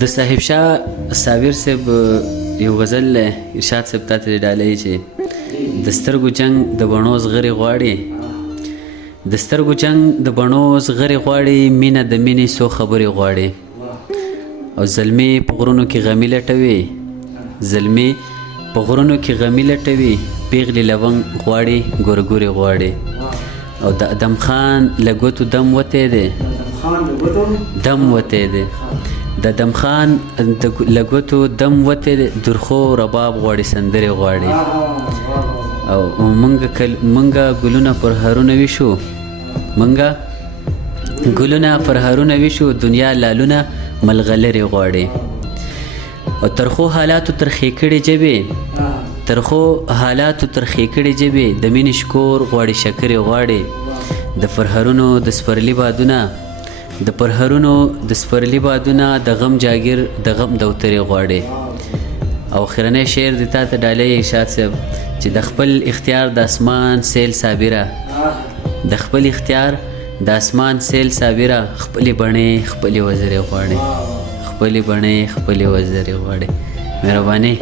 د صاحب شاه صابر صاحب یو غزل ارشاد صاحب ته ډالۍ چې د سترګو جنگ د بڼو زغرې غواړي د سترګو جنگ د بڼو زغرې غواړي مینه د مینې څو خبرې غواړي او زلمې په غرونو کې غمي لټوي زلمې په غرونو کې غمي لټوي پیغلې لونګ غواړي ګورګورې غواړي او د ادم خان له ګوتو دم وتی دی دم وتی دی د ادم خان له ګوتو دم وتی دی درخو رباب غواړي سندرې غواړي او منګه ګلونه پر هرونه ویشو منګه ګلونه پر هرونه ویشو دنیا لالونه ملغلرې غواړي او ترخو حالاتو ترخې کړې جبې ترخو حالاتو ترخې کړې جبې د مینې شکور غواړي شکرې غواړي د پرهرونو د سپرلي بادونه د پرهرونو د سپرلي بادونه د غم جاګیر د غم دوترې غواړي او خیرنی شعر د تا ته ډالۍ ارشاد صاحب چې د خپل اختیار د اسمان سیل صابره د خپل اختیار د اسمان سیل صابره خپلې بڼې خپلې وزرې غواړي خپلې بڼې خپلې وزرې غواړي. مهرباني.